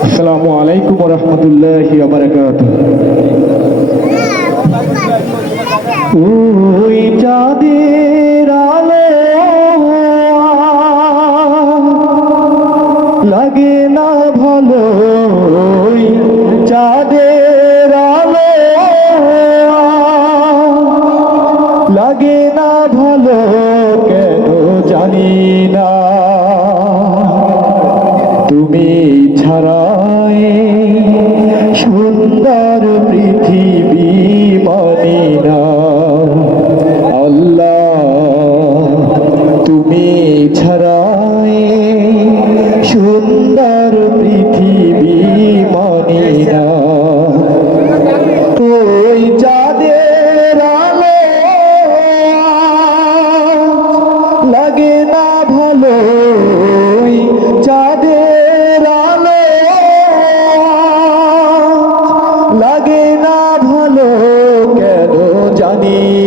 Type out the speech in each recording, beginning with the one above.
আসসালামু আলাইকুম রহমতুল্লাহি ওই চাঁদের লাগে না ভালো চাঁদের আলো লাগে না ভালো, কেন জানি না। তুমি ছাড়াই সুন্দর পৃথিবী মানি না। জানি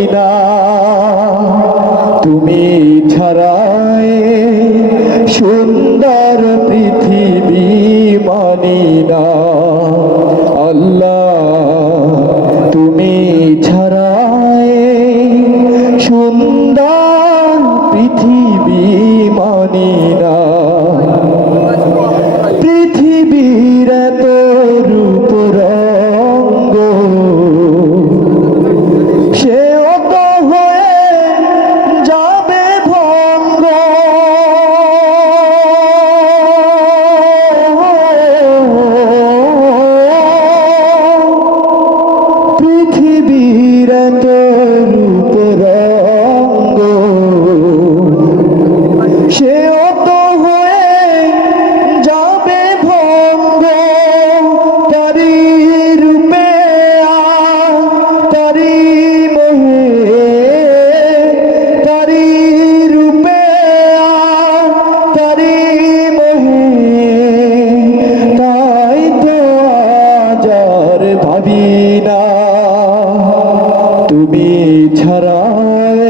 তুমি ছাড়াই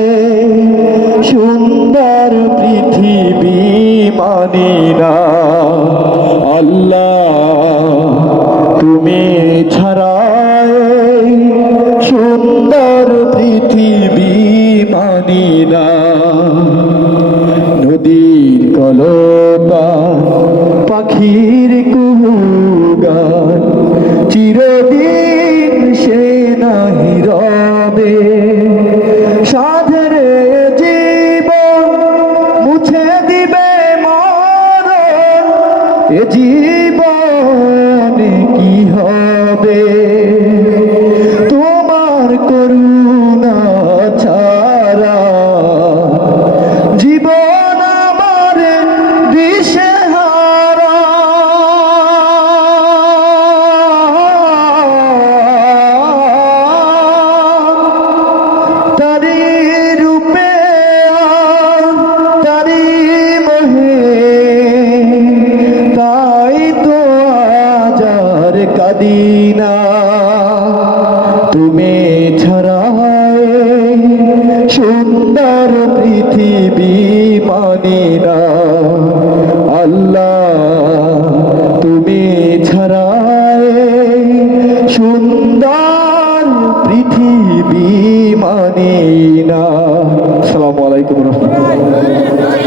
সুন্দর পৃথিবী মানি না। আল্লাহ, তুমি ছাড়াই সুন্দর পৃথিবী মানি না। নদীর কলকা পাখির এ জীবনে কি হবে? তোমার করুণা মদিনা, তুমি ছড়ায় সুন্দর পৃথিবী মানিনা আল্লাহ, তুমি ছড়ায় সুন্দর পৃথিবী মানিনা। আসসালামু আলাইকুম রহমতুল্লাহ।